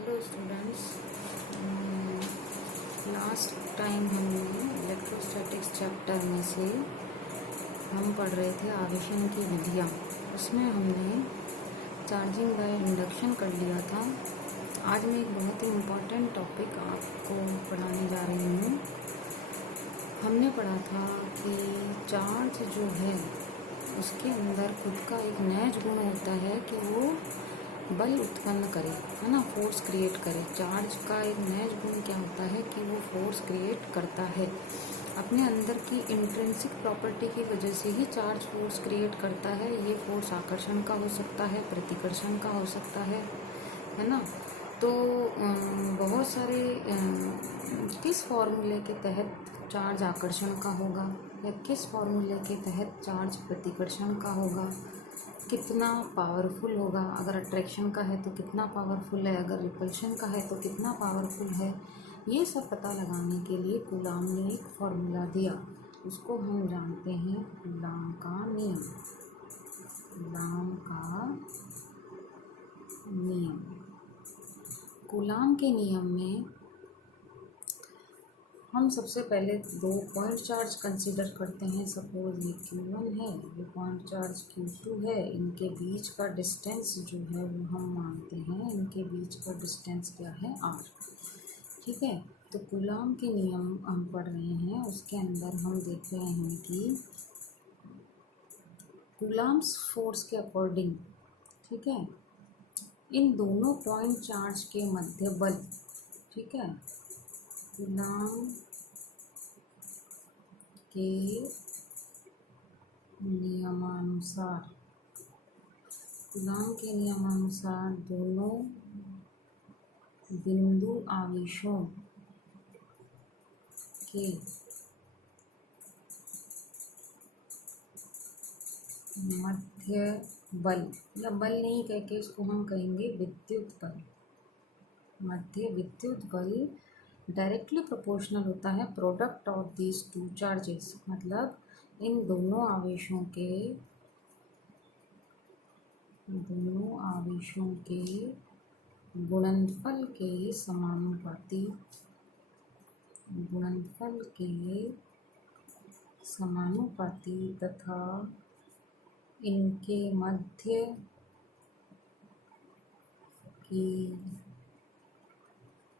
Hello students, last time हमने electrostatics chapter में से हम पढ़ रहे थे आवेशन की विधियाँ। उसमें हमने चार्जिंग बाय इंडक्शन कर लिया था। आज मैं एक बहुत ही इम्पोर्टेंट टॉपिक आपको पढ़ाने जा रही हूँ। हमने पढ़ा था कि चार्ज जो है उसके अंदर खुद का एक नैज गुण होता है कि वो बल उत्पन्न करे, है ना, फोर्स क्रिएट करे। चार्ज का एक नैज गुण क्या होता है कि वो फोर्स क्रिएट करता है। अपने अंदर की इंट्रिंसिक प्रॉपर्टी की वजह से ही चार्ज फोर्स क्रिएट करता है। ये फोर्स आकर्षण का हो सकता है, प्रतिकर्षण का हो सकता है ना। तो बहुत सारे किस फॉर्मूले के तहत चार्ज आकर्षण का होगा या किस फॉर्मूले के तहत चार्ज प्रतिकर्षण का होगा, कितना पावरफुल होगा, अगर अट्रैक्शन का है तो कितना पावरफुल है, अगर रिपल्शन का है तो कितना पावरफुल है, ये सब पता लगाने के लिए कूलाम ने एक फॉर्मूला दिया। उसको हम जानते हैं कूलाम का नियम। कूलाम का नियम, कूलाम के नियम में हम सबसे पहले दो पॉइंट चार्ज कंसीडर करते हैं। सपोज ये Q1 है, ये पॉइंट चार्ज Q2 है। इनके बीच का डिस्टेंस जो है वो हम मानते हैं, इनके बीच का डिस्टेंस क्या है, R। ठीक है, तो कूलाम के नियम हम पढ़ रहे हैं। उसके अंदर हम देख रहे हैं कि कूलाम्स फोर्स के अकॉर्डिंग, ठीक है, इन दोनों पॉइंट चार्ज के मध्य बल, ठीक है, कूलाम के नियमानुसार, कूलाम के नियमानुसार दोनों बिंदु आवेशों के मध्य बल, या बल नहीं कह के इसको हम कहेंगे विद्युत बल। मध्य विद्युत बल डायरेक्टली प्रोपोर्शनल होता है product of these two charges. मतलब इन दोनों आवेशों के गुणनफल के समानुपाती तथा इनके मध्य की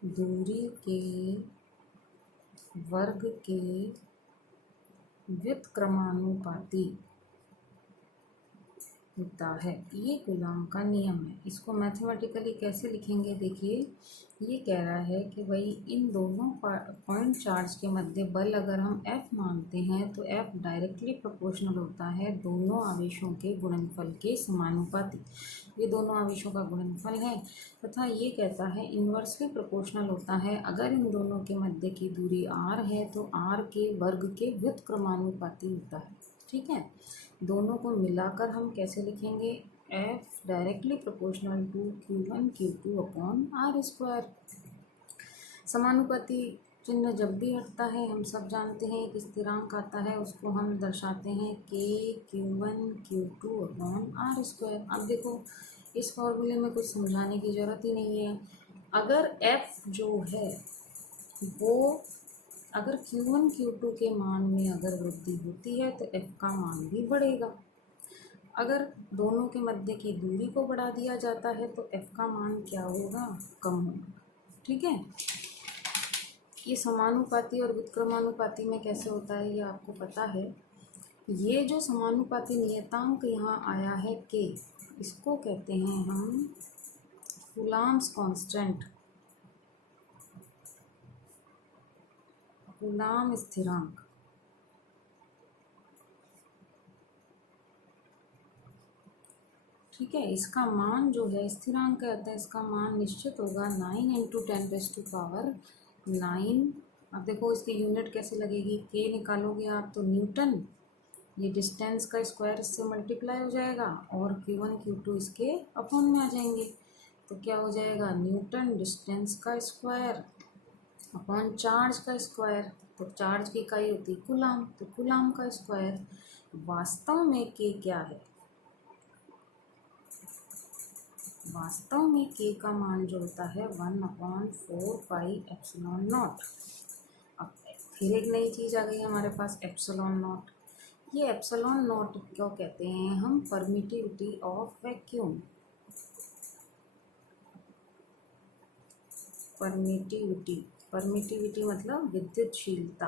दूरी के वर्ग के व्युत्क्रमानुपाती होता है। ये कूलाम का नियम है। इसको मैथमेटिकली कैसे लिखेंगे, देखिए, ये कह रहा है कि भाई इन दोनों पॉइंट चार्ज के मध्य बल अगर हम F मानते हैं तो F डायरेक्टली प्रोपोर्शनल होता है दोनों आवेशों के गुणनफल के समानुपाती। ये दोनों आवेशों का गुणनफल है। तथा ये कहता है इन्वर्सली प्रोपोर्शनल होता है अगर इन दोनों के मध्य की दूरी R है तो R के वर्ग के व्युत्क्रमानुपाती होता है। ठीक है, दोनों को मिलाकर हम कैसे लिखेंगे, F directly proportional to Q1 Q2 upon R²। समानुपाती चिन्ह जब भी हटता है, हम सब जानते हैं एक स्थिरांक आता है, उसको हम दर्शाते हैं K Q1 Q2 upon R²। अब देखो, इस फॉर्मूले में कुछ समझाने की ज़रूरत ही नहीं है। अगर F जो है वो अगर Q1 Q2 के मान में अगर वृद्धि होती है तो F का मान भी बढ़ेगा। अगर दोनों के मध्य की दूरी को बढ़ा दिया जाता है तो F का मान क्या होगा, कम होगा। ठीक है, ये समानुपाती और व्युत्क्रमानुपाती में कैसे होता है ये आपको पता है। ये जो समानुपाती नियतांक यहाँ आया है K, इसको कहते हैं हम कूलाम्स कांस्टेंट, कूलाम स्थिरांक। ठीक है, इसका मान जो है स्थिरांक कहता है, इसका मान निश्चित होगा 9 × 10⁹ 9। अब देखो इसकी यूनिट कैसे लगेगी, K निकालोगे आप तो न्यूटन, ये डिस्टेंस का स्क्वायर इससे मल्टीप्लाई हो जाएगा और Q1 Q2 इसके अपॉन में आ जाएंगे। तो क्या हो जाएगा, न्यूटन डिस्टेंस का स्क्वायर अपॉन चार्ज का स्क्वायर। तो चार्ज की इकाई होती है कूलाम, तो कूलाम का स्क्वायर। वास्तव में K क्या है, वास्तव में के का मान जो होता है 1/4πε0। अब फिर एक नई चीज़ आ गई हमारे पास एप्सिलॉन नॉट। ये एप्सिलॉन नॉट क्यों कहते हैं हम? Permittivity of vacuum. परमिटिविटी मतलब विद्युतशीलता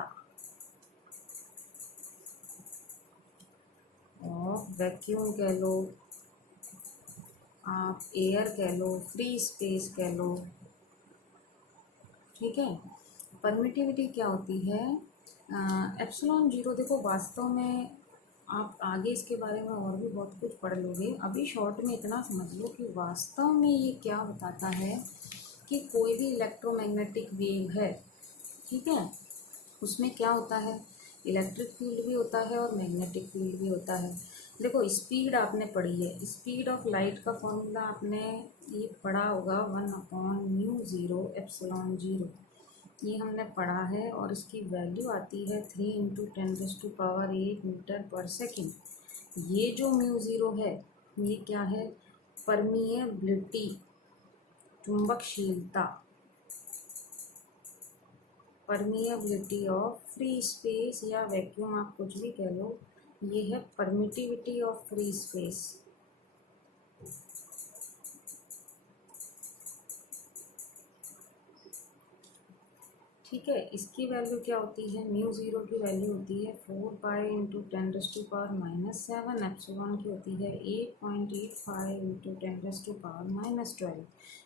ऑफ वैक्यूम कह लो, आप एयर कह लो, फ्री स्पेस कह लो, ठीक है। परमिटिविटी क्या होती है? Epsilon zero. देखो वास्तव में आप आगे इसके बारे में और भी बहुत कुछ पढ़ लोगे, अभी शॉर्ट में इतना समझ लो कि वास्तव में ये क्या बताता है कि कोई भी इलेक्ट्रोमैग्नेटिक वेव है, ठीक है, उसमें क्या होता है? इलेक्ट्रिक फील्ड भी होता है और मैग्नेटिक फील्ड भी होता है। देखो स्पीड आपने पढ़ी है, स्पीड ऑफ लाइट का फॉर्मूला आपने ये पढ़ा होगा 1/μ0ε0, ये हमने पढ़ा है और इसकी वैल्यू आती है 3 × 10⁸ मीटर पर सेकेंड। ये जो μ0 है ये क्या है? परमिएबिलिटी, चुंबकशीलता, परमिएबिलिटी ऑफ फ्री स्पेस या वैक्यूम, आप कुछ भी कह लो, ये है परमिटिविटी ऑफ फ्री स्पेस। ठीक है, इसकी वैल्यू क्या होती है? μ0 की वैल्यू होती है 4π × 10⁻⁻7, एप्सिलॉन की होती है 8.85 × 10⁻12।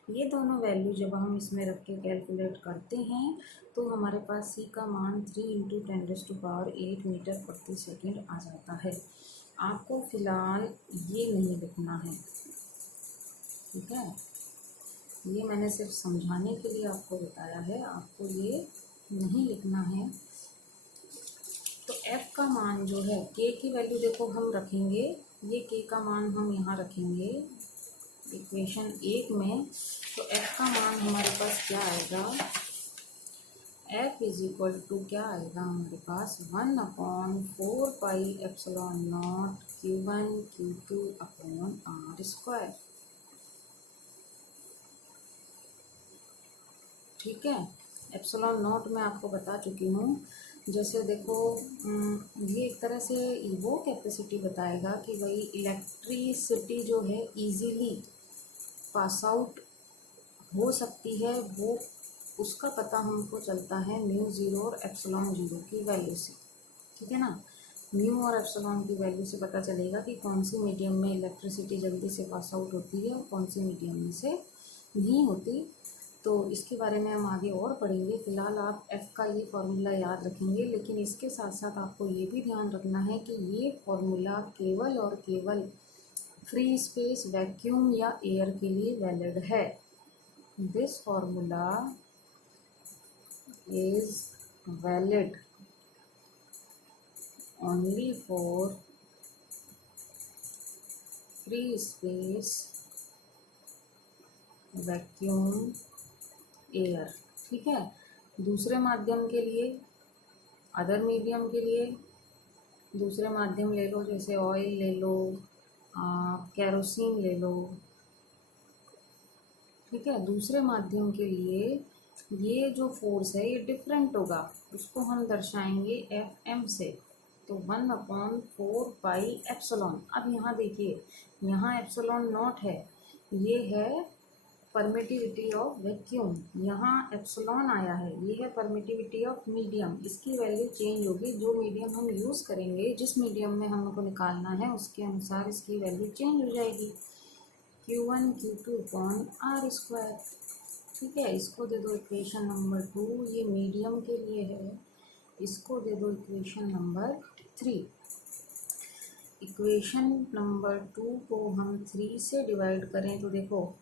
ये दोनों वैल्यू जब हम इसमें रख के कैलकुलेट करते हैं तो हमारे पास c का मान 3 × 10⁸ मीटर प्रति सेकेंड आ जाता है। आपको फ़िलहाल ये नहीं लिखना है, ठीक है, ये मैंने सिर्फ समझाने के लिए आपको बताया है, आपको ये नहीं लिखना है। तो f का मान जो है, k की वैल्यू देखो हम रखेंगे, ये k का मान हम यहाँ रखेंगे इक्वेशन 1 में। तो f का मान हमारे पास क्या आएगा? f = क्या आएगा हमारे पास? 1/4πε0 Q1 Q2/r²। ठीक है, एप्सिलॉन नॉट मैं आपको बता चुकी हूँ। जैसे देखो ये एक तरह से वो कैपेसिटी बताएगा कि भाई इलेक्ट्रिसिटी जो है इजीली पास आउट हो सकती है, वो उसका पता हमको चलता है μ0 और एप्सिलॉन जीरो की वैल्यू से, ठीक है ना। म्यू और एप्सिलॉन की वैल्यू से पता चलेगा कि कौन सी मीडियम में इलेक्ट्रिसिटी जल्दी से पास आउट होती है और कौन सी मीडियम में से नहीं होती। तो इसके बारे में हम आगे और पढ़ेंगे। फिलहाल आप f का ये फॉर्मूला याद रखेंगे, लेकिन इसके साथ साथ आपको ये भी ध्यान रखना है कि ये फॉर्मूला केवल और केवल फ्री स्पेस, वैक्यूम या एयर के लिए वैलिड है। This formula is valid only for free space, vacuum, air, ठीक है। दूसरे माध्यम के लिए, अदर मीडियम के लिए दूसरे माध्यम ले लो, जैसे ऑयल ले लो, केरोसिन ले लो, ठीक है। दूसरे माध्यम के लिए ये जो फोर्स है ये डिफरेंट होगा, उसको हम दर्शाएंगे Fm से। तो 1/4πε। अब यहाँ देखिए, यहाँ एप्सिलॉन नॉट है, ये है परमिटिविटी ऑफ वैक्यूम, यहाँ एप्सिलॉन आया है, ये है परमिटिविटी ऑफ मीडियम। इसकी वैल्यू चेंज होगी, जो मीडियम हम यूज़ करेंगे, जिस मीडियम में हमको निकालना है उसके अनुसार इसकी वैल्यू चेंज हो जाएगी। Q1 Q2/r², ठीक है। इसको दे दो इक्वेशन नंबर 2, ये मीडियम के लिए है, इसको दे दो इक्वेशन नंबर 3। इक्वेशन नंबर 2 को हम 3 से डिवाइड करें तो देखो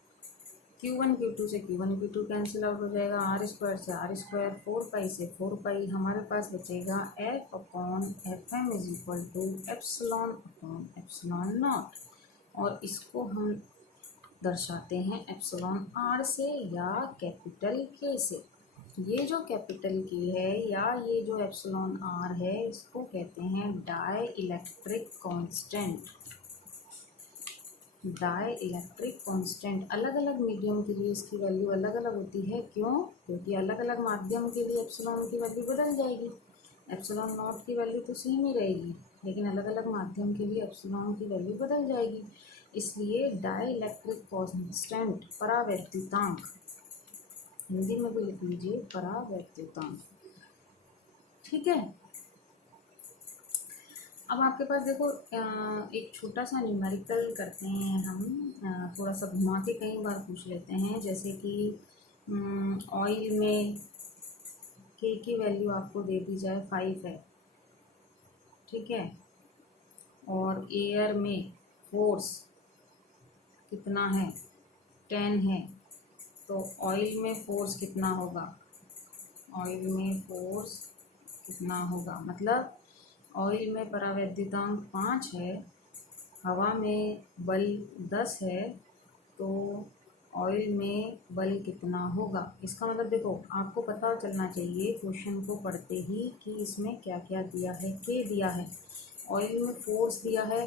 Q1 Q2 से Q1 Q2 कैंसिल आउट हो जाएगा, r² से r², 4π से 4π, हमारे पास बचेगा F/Fm =ε/ε0। और इसको हम दर्शाते हैं एप्सिलॉन r से या कैपिटल K से। ये जो कैपिटल K है या ये जो एप्सिलॉन r है, इसको कहते हैं dielectric constant. Dielectric constant, अलग अलग मीडियम के लिए इसकी वैल्यू अलग अलग होती है। क्यों? क्योंकि अलग अलग माध्यम के लिए एप्सिलॉन की वैल्यू बदल जाएगी। एप्सिलॉन नॉट की वैल्यू तो सेम ही रहेगी, लेकिन अलग अलग माध्यम के लिए एप्सिलॉन की वैल्यू बदल जाएगी। इसलिए डाई इलेक्ट्रिक कांस्टेंट, परावैद्युतांक, हिंदी में भी लिख लीजिए परावैद्युतांक। ठीक है। अब आपके पास देखो एक छोटा सा न्यूमेरिकल करते हैं हम, थोड़ा सा घुमा के कई बार पूछ लेते हैं। जैसे कि ऑयल में के की वैल्यू आपको दे दी जाए 5 है, ठीक है, और एयर में फोर्स कितना है, 10 है, तो ऑयल में फोर्स कितना होगा, ऑयल में फोर्स कितना होगा, मतलब ऑयल में परावैद्युतांक 5 है, हवा में बल 10 है, तो ऑयल में बल कितना होगा। इसका मतलब देखो आपको पता चलना चाहिए क्वेश्चन को पढ़ते ही कि इसमें क्या क्या दिया है। के दिया है, ऑयल में फोर्स दिया है,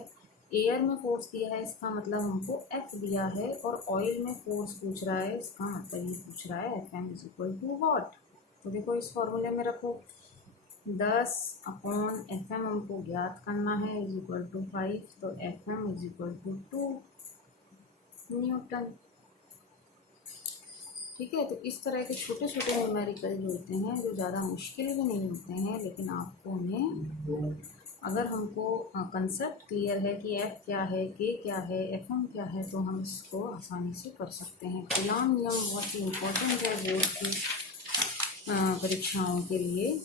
एयर में फोर्स दिया है, इसका मतलब हमको एफ दिया है, और ऑयल में फोर्स पूछ रहा है, इसका मतलब ये पूछ रहा है F M is equal to what. तो देखो इस फॉर्मूले में रखो, 10 अपॉन एफ एम हमको ज्ञात करना है इज इक्वल टू 5, तो F M is equal to 2 newton. ठीक है। तो इस तरह के छोटे छोटे न्यूमेरिकल जो होते हैं, जो ज़्यादा मुश्किल भी नहीं होते हैं, लेकिन आपको उन्हें, अगर हमको कंसेप्ट क्लियर है कि एफ क्या है, के क्या है, एफ एम क्या है, तो हम इसको आसानी से कर सकते हैं। कूलॉम नियम बहुत ही इम्पोर्टेंट है बोर्ड की परीक्षाओं के लिए।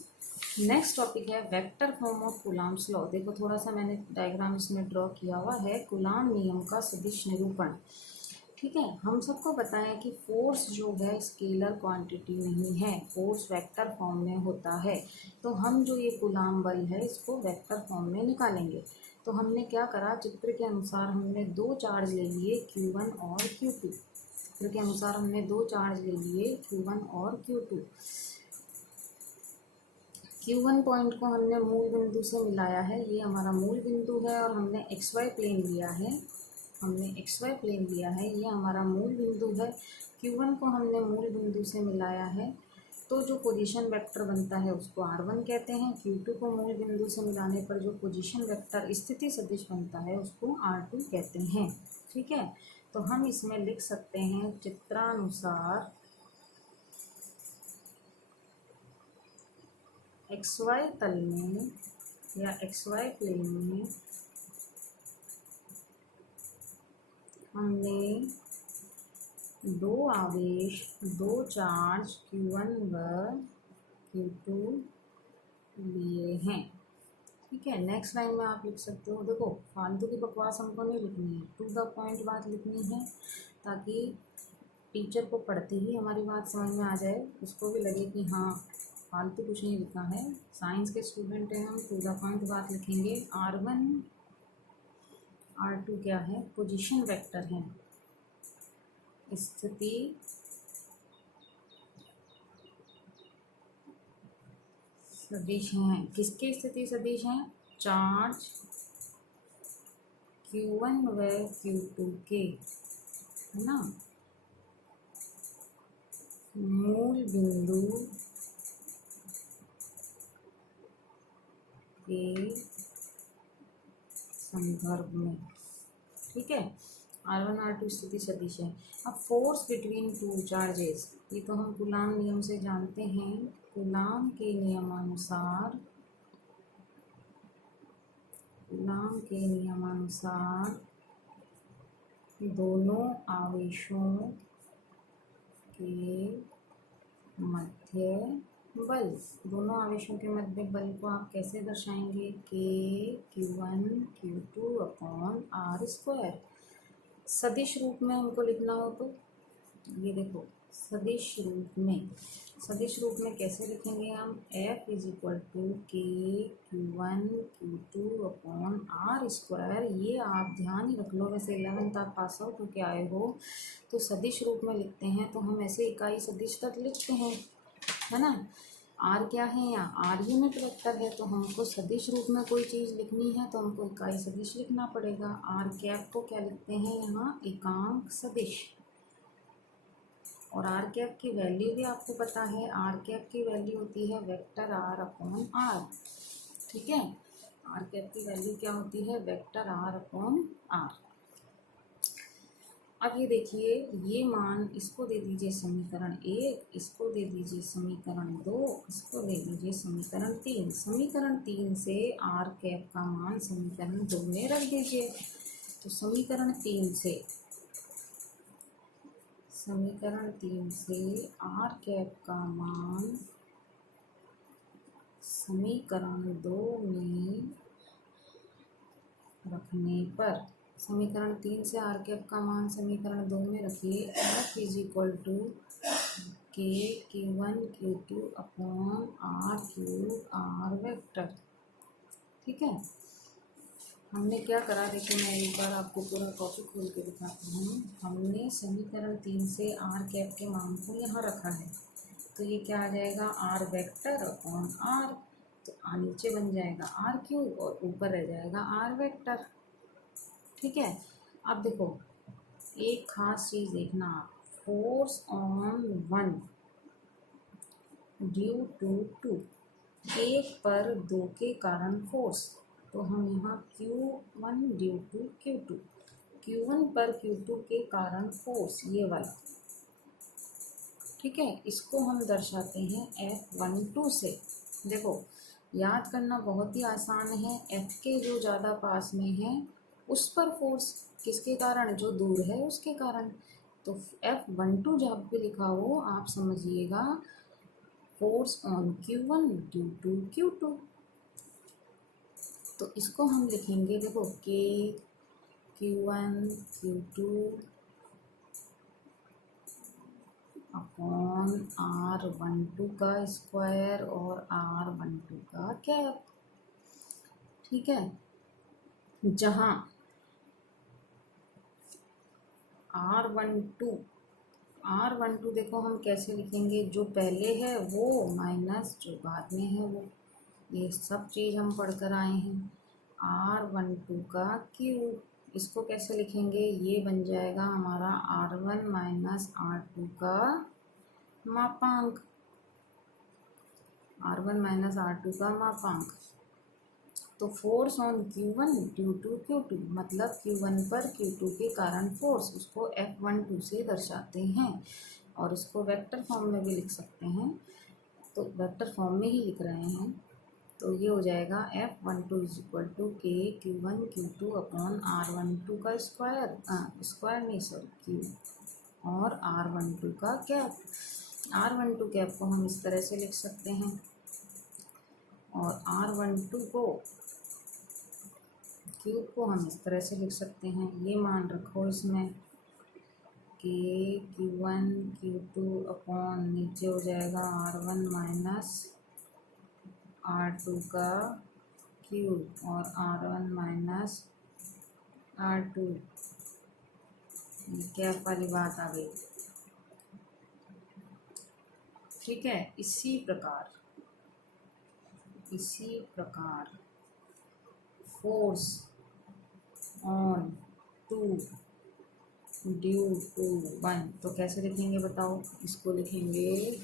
नेक्स्ट टॉपिक है vector form of Coulomb's law. देखो थोड़ा सा मैंने डायग्राम इसमें ड्रॉ किया हुआ है, कूलॉम नियम का सदिश निरूपण। ठीक है। हम सबको पता है कि फोर्स जो है स्केलर क्वांटिटी नहीं है, फोर्स वेक्टर फॉर्म में होता है। तो हम जो ये कूलॉम बल है इसको वेक्टर फॉर्म में निकालेंगे। तो हमने क्या करा, चित्र के अनुसार हमने दो चार्ज ले लिए Q1 और Q2। चित्र के अनुसार हमने दो चार्ज ले लिए Q1 और Q2। Q1 पॉइंट को हमने मूल बिंदु से मिलाया है, ये हमारा मूल बिंदु है, और हमने XY प्लेन लिया है, हमने XY प्लेन लिया है, ये हमारा मूल बिंदु है। Q1 को हमने मूल बिंदु से मिलाया है, तो जो पोजीशन वेक्टर बनता है उसको R1 कहते हैं। Q2 को मूल बिंदु से मिलाने पर जो पोजीशन वेक्टर स्थिति सदिश बनता है उसको R2 कहते हैं। ठीक है। तो हम इसमें लिख सकते हैं चित्रानुसार XY तल में या XY प्लेन में हमने दो आवेश, दो चार्ज Q1 व Q2 लिए हैं। ठीक है। नेक्स्ट लाइन में आप लिख सकते हो, देखो फालतू की बकवास हमको नहीं लिखनी है, टू द पॉइंट बात लिखनी है, ताकि टीचर को पढ़ते ही हमारी बात समझ में आ जाए, उसको भी लगे कि हाँ फालतू कुछ नहीं लिखा है, साइंस के स्टूडेंट हैं हम, टू द पॉइंट बात लिखेंगे। R1 R2 क्या है, पोजीशन वेक्टर है, स्थिति सदिश हैं। किसके स्थिति सदिश हैं, चार्ज Q1 व Q2 के, है ना, मूल बिंदु के संदर्भ में। ठीक है। R1 R2 स्थिति सदिश है। अब फोर्स बिटवीन टू चार्जेस, ये तो हम कूलॉम नियम से जानते हैं। कूलॉम के नियमानुसार, कूलॉम के नियमानुसार दोनों आवेशों के मध्य बल, दोनों आवेशों के मध्य बल को आप कैसे दर्शाएंगे, के Q1 Q2 upon R square. सदिश रूप में हमको लिखना हो तो ये देखो सदिश रूप में, सदिश रूप में कैसे लिखेंगे हम, F is equal to k Q1 Q2 upon R square. ये आप ध्यान ही रख लो, वैसे 11th आप पास आउट होके आए हो तो सदिश रूप में लिखते हैं, तो हम ऐसे इकाई सदिश तक लिखते हैं, है ना। आर क्या है, यहाँ आर यूनिट वेक्टर है, तो हमको सदिश रूप में कोई चीज़ लिखनी है तो हमको इकाई सदिश लिखना पड़ेगा। आर कैप को क्या लिखते हैं यहाँ, एकांक सदिश। और आर कैप की वैल्यू भी आपको पता है, आर कैप की वैल्यू होती है वेक्टर आर अपॉन आर। ठीक है, आर कैप की वैल्यू क्या होती है, वेक्टर आर अपॉन आर। अब ये देखिए, ये मान इसको दे दीजिए समीकरण 1, इसको दे दीजिए समीकरण 2, इसको दे दीजिए समीकरण 3। समीकरण 3 से आर कैप का मान समीकरण 2 में रख दीजिए। तो समीकरण 3 से आर कैप का मान समीकरण 2 में रखने पर, समीकरण 3 से आर कैप का मान समीकरण 2 में रखिए। F is equal to k Q1 Q2 upon r cube r vector. ठीक है, हमने क्या करा, देखो मैं एक बार आपको पूरा कॉपी खोल के दिखाती हूँ। हमने समीकरण 3 से आर कैप के मान को यहाँ रखा है, तो ये क्या आ जाएगा, आर वेक्टर अपॉन आर। तो नीचे बन जाएगा आर क्यूब और ऊपर रह जाएगा आर वेक्टर। ठीक है, अब देखो एक खास चीज़ देखना आप, फोर्स ऑन 1 ड्यू टू 2, 1 पर 2 के कारण फोर्स। तो हम यहाँ Q1 due to Q2, Q1 पर Q2 के कारण फोर्स, ये वाला। ठीक है, इसको हम दर्शाते हैं F12 से। देखो याद करना बहुत ही आसान है, F के जो ज़्यादा पास में है उस पर फोर्स किसके कारण, जो दूर है उसके कारण। तो F12 जब भी लिखा हो आप समझिएगा force on Q1 due to Q2। तो इसको हम लिखेंगे, देखो के Q1 Q2 अपॉन R12 का स्क्वायर और R12 का कैप। ठीक है, जहाँ R12 देखो हम कैसे लिखेंगे, जो पहले है वो माइनस जो बाद में है वो, ये सब चीज़ हम पढ़ कर आए हैं। R12 का क्यूब, इसको कैसे लिखेंगे, ये बन जाएगा हमारा R1 माइनस R2 का मापांक, R1 माइनस R2 का मापांक। तो force on Q1 due to Q2 मतलब Q1 पर Q2 के कारण फोर्स, उसको F12 से दर्शाते हैं। और इसको वेक्टर फॉर्म में भी लिख सकते हैं, तो वेक्टर फॉर्म में ही लिख रहे हैं। तो ये हो जाएगा F12 is equal to k Q1 Q2 upon R12 का स्क्वायर, स्क्वायर नहीं सॉरी क्यूब, और R12 का कैप। R12 कैप को हम इस तरह से लिख सकते हैं, और R12 को क्यूब को हम इस तरह से लिख सकते हैं। ये मान रखो इसमें कि Q1 Q2 अपॉन नीचे हो जाएगा R1 माइनस R2 का क्यूब और R1 माइनस R2, कैप वाली बात आ गई। ठीक है, इसी प्रकार फोर्स ऑन 2 ड्यू टू 1, तो कैसे लिखेंगे बताओ, इसको लिखेंगे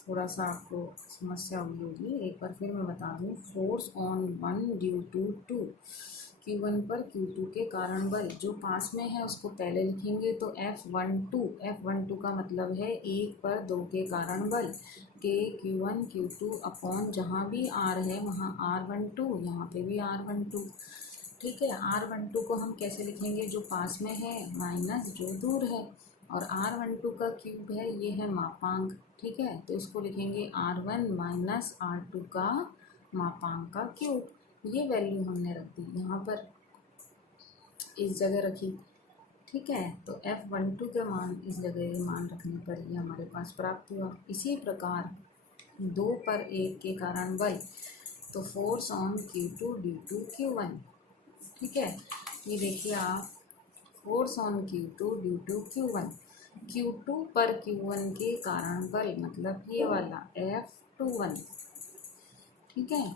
थोड़ा सा आपको समस्या हुई होगी, एक बार फिर मैं बता दूँ। Force on 1 due to 2, Q1 पर Q2 के कारण बल, जो पास में है उसको पहले लिखेंगे। तो F12 का मतलब है 1 पर 2 के कारण बल, के Q1 Q2 अपॉन जहाँ भी R है वहाँ R12, यहाँ पे भी R12। ठीक है, R12 को हम कैसे लिखेंगे, जो पास में है माइनस जो दूर है, और R12 का क्यूब है, ये है मापांक। ठीक है, तो इसको लिखेंगे R1 माइनस R2 का मापांक का क्यूब। ये वैल्यू हमने रख दी यहाँ पर, इस जगह रखी। ठीक है, तो F12 के मान इस जगह मान रखने पर ये हमारे पास प्राप्त हुआ। इसी प्रकार 2 पर 1 के कारण बल, तो force on Q2 due to Q1। ठीक है, ये देखिए आप force on Q2 due to Q1। Q2 पर Q1 के कारण बल, मतलब ये वाला F21। ठीक है,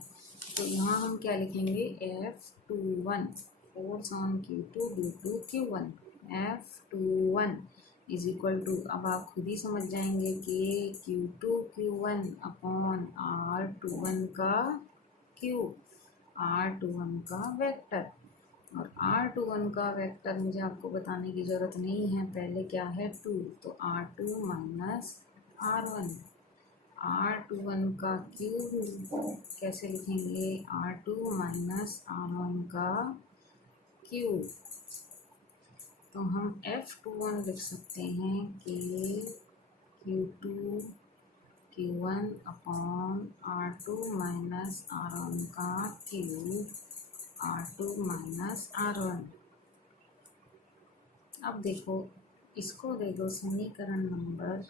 तो यहाँ हम क्या लिखेंगे, F21 force on Q2 due to Q1। F21 is equal to, अब आप खुद ही समझ जाएंगे कि Q2 Q1 अपॉन R21 का क्यूब, R21 का वेक्टर। और R21 का वेक्टर मुझे आपको बताने की ज़रूरत नहीं है, पहले क्या है 2, तो R2 माइनस R1। R21 का क्यूब कैसे लिखेंगे, R2 माइनस R1 का क्यूब। तो हम F21 लिख सकते हैं कि Q2 Q1 upon R2 minus R1 का क्यूब, R2 माइनस R1। अब देखो, इसको दे दो समीकरण नंबर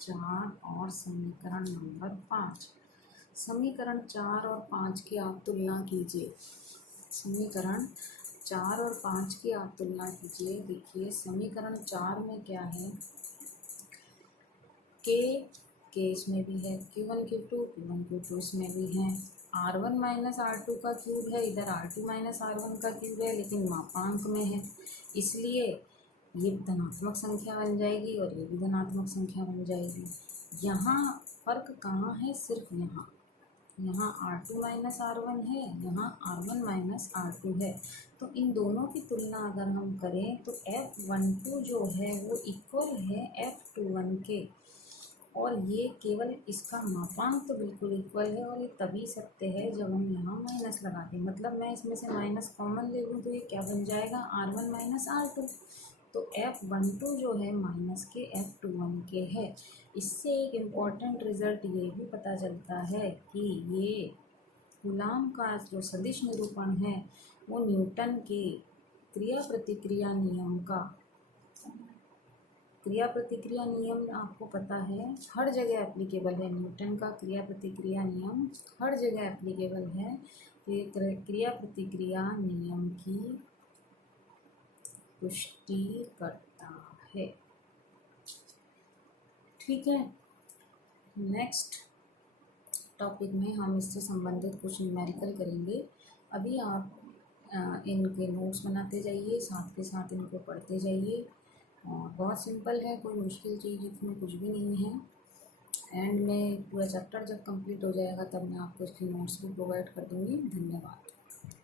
4 और समीकरण नंबर 5। समीकरण 4 और 5 की आप तुलना कीजिए। समीकरण 4 और 5 की आप तुलना कीजिए। देखिए समीकरण 4 में क्या है, के इसमें भी है, Q1 Q2 इसमें भी है। R1 माइनस R2 का क्यूब है, इधर R2 माइनस R1 का क्यूब है, लेकिन मापांक में है, इसलिए ये धनात्मक संख्या बन जाएगी और ये भी धनात्मक संख्या बन जाएगी। यहाँ फर्क कहाँ है, सिर्फ यहाँ R2 माइनस R1 है, यहाँ R1 माइनस R2 है। तो इन दोनों की तुलना अगर हम करें तो F12 जो है वो इक्वल है F21 के, और ये केवल इसका मापांक तो बिल्कुल इक्वल है, और ये तभी सत्य है जब हम यहाँ माइनस लगाते हैं। मतलब मैं इसमें से माइनस कॉमन ले लूँ तो ये क्या बन जाएगा, R1 माइनस R2। तो F12 जो है माइनस के F21 के है। इससे एक इम्पॉर्टेंट रिजल्ट ये भी पता चलता है कि ये कूलाम का जो सदिश निरूपण है वो न्यूटन के क्रिया प्रतिक्रिया नियम का, क्रिया प्रतिक्रिया नियम आपको पता है हर जगह एप्लीकेबल है। न्यूटन का क्रिया प्रतिक्रिया नियम हर जगह एप्लीकेबल है। ये क्रिया प्रतिक्रिया नियम की पुष्टि करता है। ठीक है, नेक्स्ट टॉपिक में हम इससे संबंधित कुछ न्यूमेरिकल करेंगे। अभी आप इनके नोट्स बनाते जाइए, साथ के साथ इनको पढ़ते जाइए। और बहुत सिंपल है, कोई मुश्किल चीज़ इसमें कुछ भी नहीं है। एंड में पूरा चैप्टर जब कंप्लीट हो जाएगा तब मैं आपको इसकी नोट्स भी प्रोवाइड कर दूँगी। धन्यवाद।